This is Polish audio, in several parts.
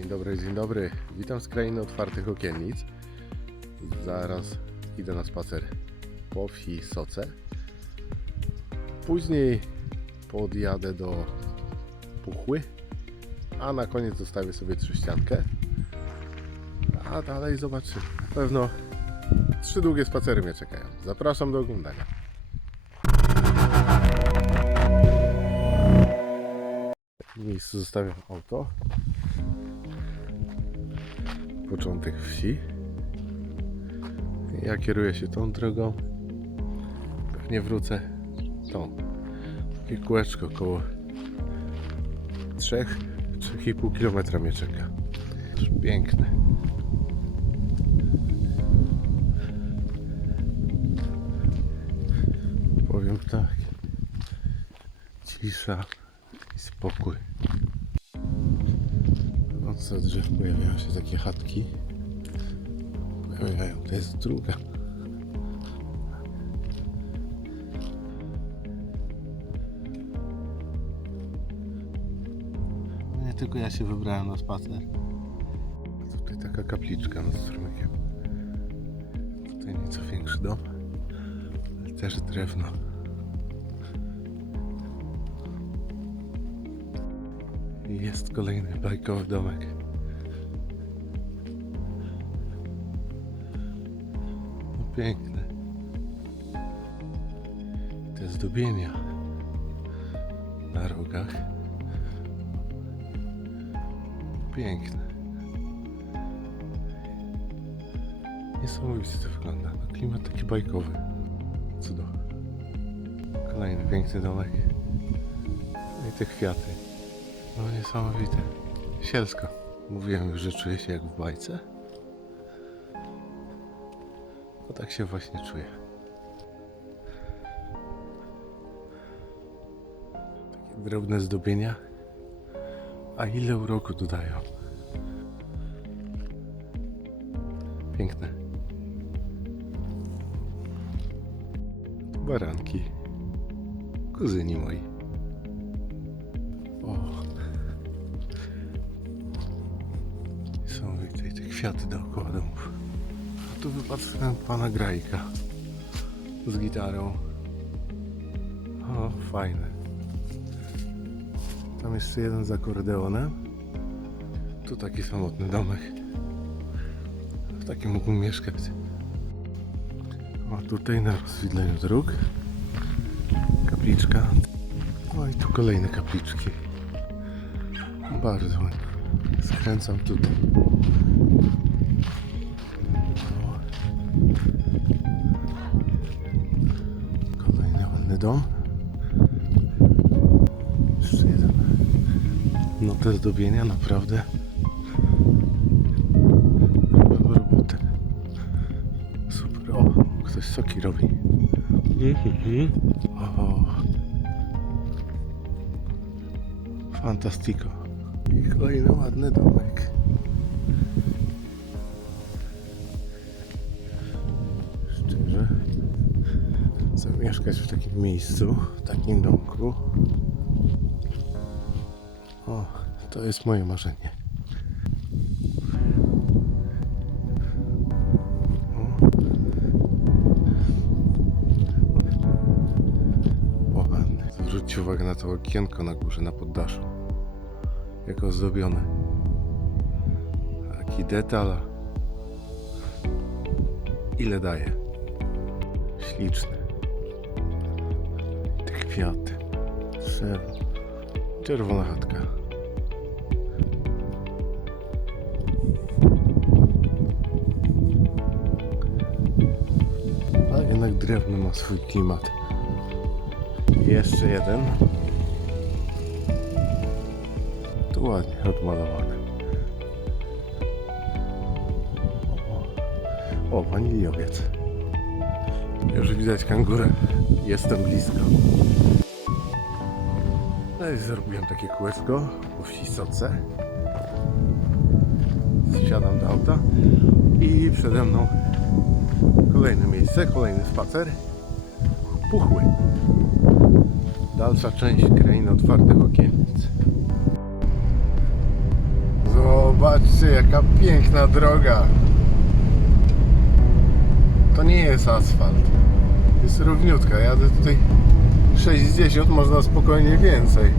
Dzień dobry, dzień dobry. Witam z krainy otwartych okiennic. Zaraz idę na spacer po wsi Soce. Później podjadę do Puchły, a na koniec zostawię sobie trześciankę. A dalej zobaczymy. Na pewno trzy długie spacery mnie czekają. Zapraszam do oglądania. W miejscu zostawiam auto. Początek wsi. Ja kieruję się tą drogą. Pewnie wrócę tą. Takie kółeczko około 3 3,5 km mnie czeka. Piękne. Powiem tak. Cisza i spokój. Za drzew pojawiają się takie chatki. Pojawiają, to jest druga. No Nie tylko ja się wybrałem na spacer. Tutaj taka kapliczka nad strumykiem. Tutaj nieco większy dom, ale też drewno. I jest kolejny bajkowy domek. No piękne. Te zdobienia na rogach. Piękne. Niesamowicie to wygląda. No, klimat taki bajkowy. Cudo. Kolejny piękny domek. No i te kwiaty. No niesamowite. Sielsko. Mówiłem już, że czuję się jak w bajce. No tak się właśnie czuję. Takie drobne zdobienia. A ile uroku dodają. Piękne. Baranki. Kuzyni moi. I te kwiaty dookoła domów. A tu wypatrzyłem pana Grajka z gitarą. O, fajne. Tam jeszcze jeden z akordeonem. Tu taki samotny domek. W takim mógłbym mieszkać. A tutaj na rozwidleniu dróg kapliczka. O i tu kolejne kapliczki. Bardzo. Skręcam tutaj. Kolejny ładny dom. Jeszcze jeden. No te zdobienia naprawdę robią robotę. Super. O, ktoś soki robi. Mhm. O. Fantastico. I kolejny ładny domek. Mieszkać w takim miejscu, w takim domku. O, to jest moje marzenie. Zwróćcie uwagę na to okienko na górze, na poddaszu. Jak ozdobione. Taki detal. Ile daje? Śliczny. Kwiaty. Drzewo. Czerwona chatka. Ale jednak drewno ma swój klimat. Jeszcze jeden. Tu ładnie odmalowane. O, o waniliowiec. Już widać kangurę. Jestem blisko. No i zrobiłem takie kółeczko po wsi Soce. Wsiadam do auta i przede mną kolejne miejsce, kolejny spacer. Puchły. Dalsza część krainy otwartych okiennic. Zobacz. Zobaczcie, jaka piękna droga. To nie jest asfalt. Jest równiutka. Jadę tutaj 60, można spokojnie więcej.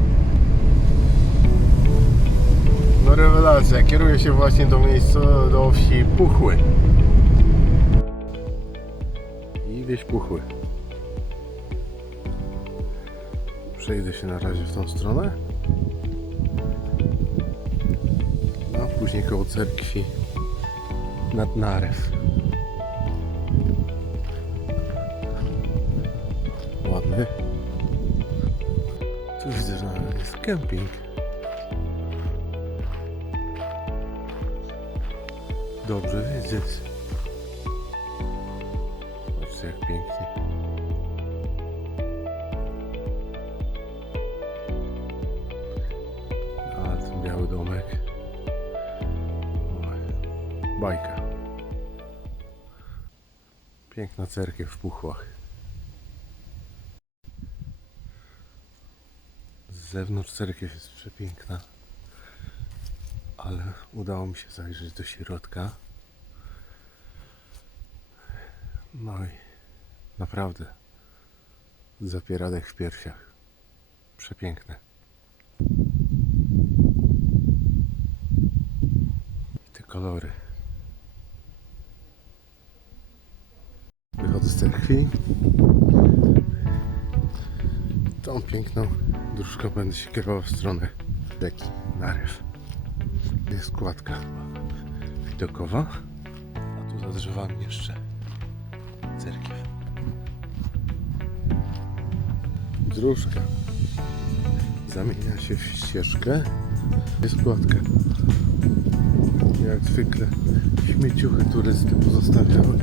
No rewelacja. Kieruję się właśnie do miejsca, do wsi Puchły. I wieś Puchły. Przejdę się na razie w tą stronę. A później koło cerkwi nad Narew. Kemping. Dobrze wiedzieć. Patrzcie jak pięknie. A ten biały domek. Bajka. Piękna cerkiew w Puchłach. Z zewnątrz cerkiew jest przepiękna. Ale udało mi się zajrzeć do środka. No i naprawdę zapieradek w piersiach. Przepiękne. I te kolory. Wychodzę z cerkwi. Tą piękną dróżką będę się kierował w stronę rzeki Narew. Jest kładka widokowa, a tu za drzewami jeszcze cerkiew. Dróżka zamienia się w ścieżkę. Jest kładka. Jak zwykle śmieciuchy turysty pozostawiały.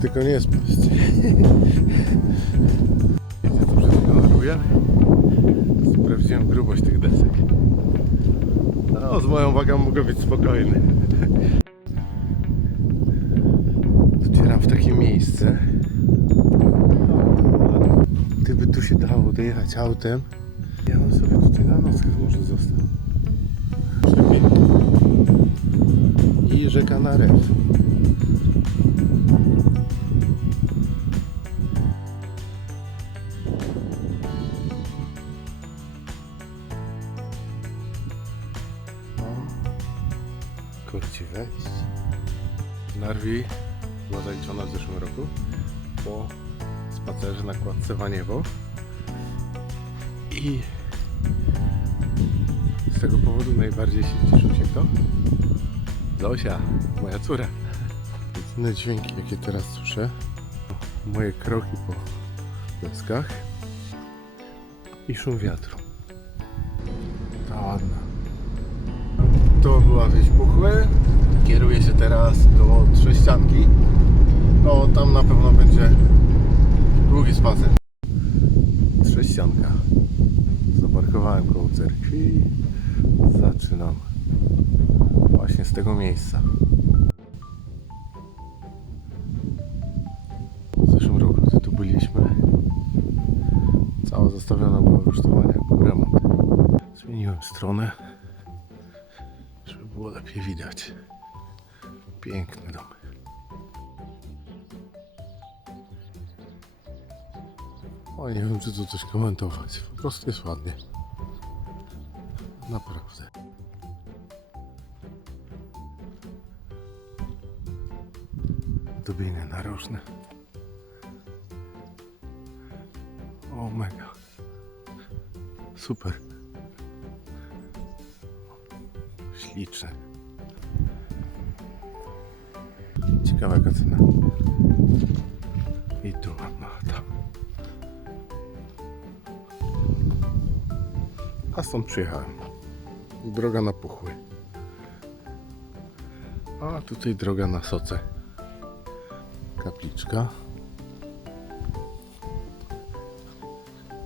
Tylko nie spaść. Wiecie co przed chwilą robiłem? Sprawdziłem grubość tych desek. No, z moją wagą mogę być spokojny. Docieram w takie miejsce. Gdyby tu się dało dojechać autem, ja bym sobie tutaj na nockę może został. I rzeka Narew. Kurci wejść. Narwi była zaliczona w zeszłym roku po spacerze na kładce Waniewo. I z tego powodu najbardziej się cieszył się kto? Zosia, moja córa. Jedyne dźwięki jakie teraz słyszę moje kroki po deskach i szum wiatru. Ta ładna. To była wieś Puchły. Kieruję się teraz do Trześcianki. No tam na pewno będzie długi spacer. Trześcianka. Zaparkowałem koło cerkwi zaczynam właśnie z tego miejsca. W zeszłym roku gdy tu byliśmy, cała zostawiona była rusztowania, jak był remont. Zmieniłem stronę było lepiej widać. Piękny dom. O, nie wiem, czy tu coś komentować. Po prostu jest ładnie. Naprawdę. Dubienie narożne. O, mega. Super. Śliczne. Ciekawa jaka cena. I tu ładna chata. A stąd przyjechałem. Droga na Puchły. A tutaj droga na Soce. Kapliczka.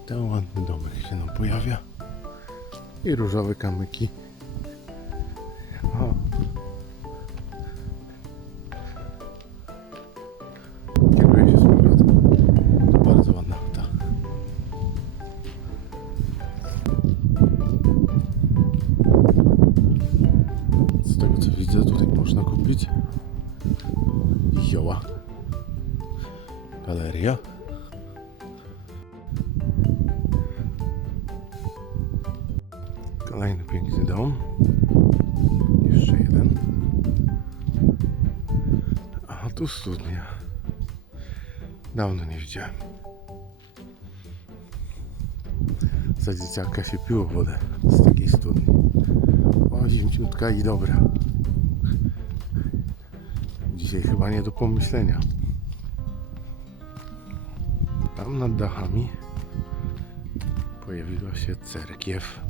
Ten ładny domek się nam pojawia. I różowe kamyki. Galeria. Kolejny piękny dom. Jeszcze jeden. A tu studnia. Dawno nie widziałem. Za dzieciaka się piło wodę z takiej studni. O, zimciutka i dobra. Dzisiaj chyba nie do pomyślenia. Tam nad dachami pojawiła się cerkiew.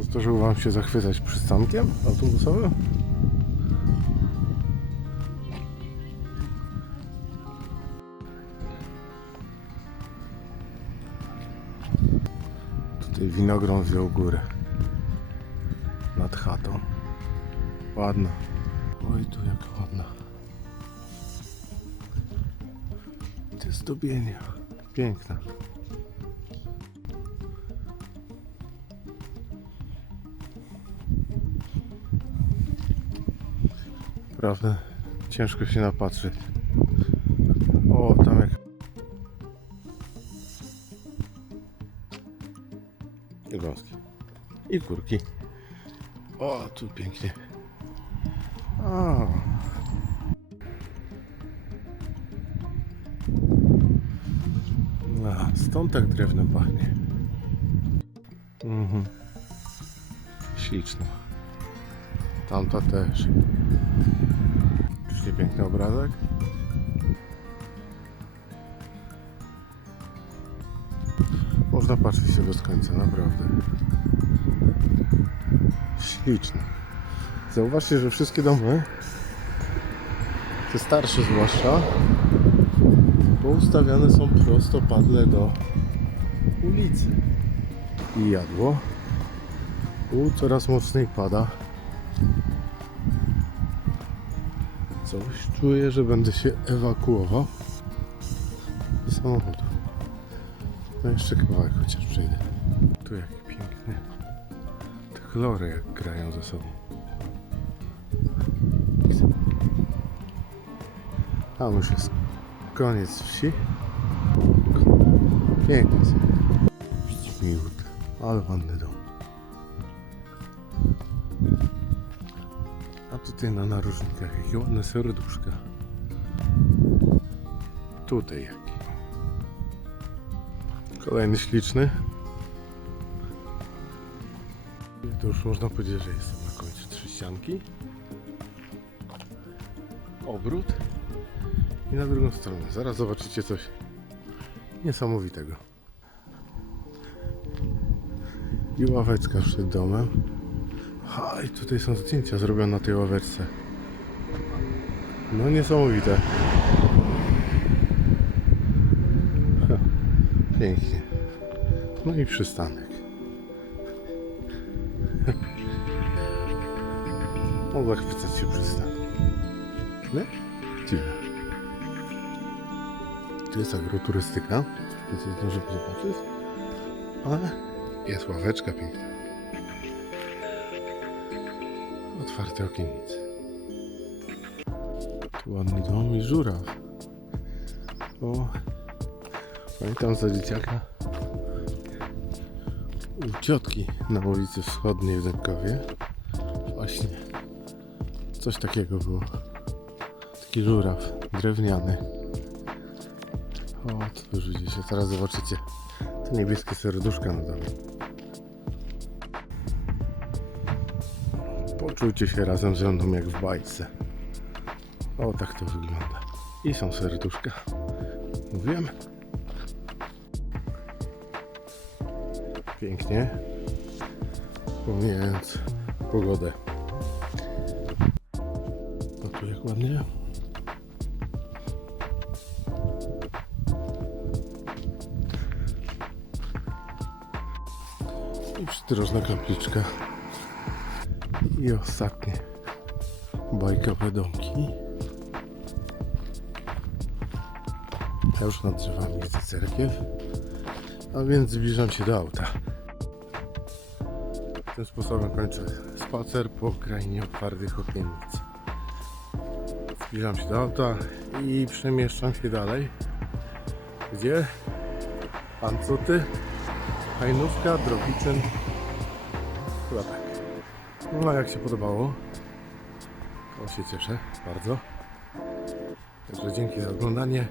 Zdarzyło Wam się zachwycać przystankiem autobusowym? Tutaj winogron wziął górę nad chatą. Ładna. Oj, tu jak ładna. Te zdobienia. Piękna. Prawda? Ciężko się napatrzeć. O, tam jak... I gąski. I kurki. O, tu pięknie. A, stąd tak drewnem pachnie. Mhm. Śliczna. Tamta też. Czyż nie piękny obrazek? Można patrzeć się bez końca, naprawdę. Śliczne. Zauważcie, że wszystkie domy, te starsze zwłaszcza, poustawiane są prostopadle do ulicy. I jadło. U coraz mocniej pada. Coś czuję, że będę się ewakuował z samochodu. No jeszcze kawałek chociaż przejdę. Tu jak pięknie. Te kolory jak grają ze sobą. Tam już jest koniec wsi. Pięknie. Miłut, ale ładny dom. A tutaj na narożnikach jakie ładne serduszka. Tutaj jaki. Kolejny śliczny. I to już można powiedzieć, że jestem na końcu trzy ścianki. Obrót. I na drugą stronę. Zaraz zobaczycie coś niesamowitego. I ławeczka przed domem. A i tutaj są zdjęcia zrobione na tej ławeczce. No niesamowite. Ha, Pięknie. No i przystanek. O, zachwycać się przystanek. No? Dziwne. Tu jest agroturystyka. Więc nie zdążę zobaczyć. Ale jest ławeczka piękna. Otwarte okiennice. Tu ładny dom i żuraw. O, pamiętam za dzieciaka u ciotki na ulicy Wschodniej w Dębkowie. Właśnie coś takiego było. Taki żuraw drewniany. O, to już widzicie. Teraz zobaczycie te niebieskie serduszka na dole. Poczujcie się razem ze mną jak w bajce. O, tak to wygląda. I są serduszka. Mówiłem? Pięknie. Pomijając pogodę. O, tu jak ładnie. Przydrożna kapliczka. I ostatnie bajkowe domki. Ja już nad drzewami widzę cerkiew, a więc zbliżam się do auta. Tym sposobem kończę spacer po krainie otwartych okiennic. Zbliżam się do auta i przemieszczam się dalej. Gdzie? Pan Cuty? Hajnówka, Drogiczyn. No jak się podobało? To się cieszę bardzo. Także dzięki za oglądanie.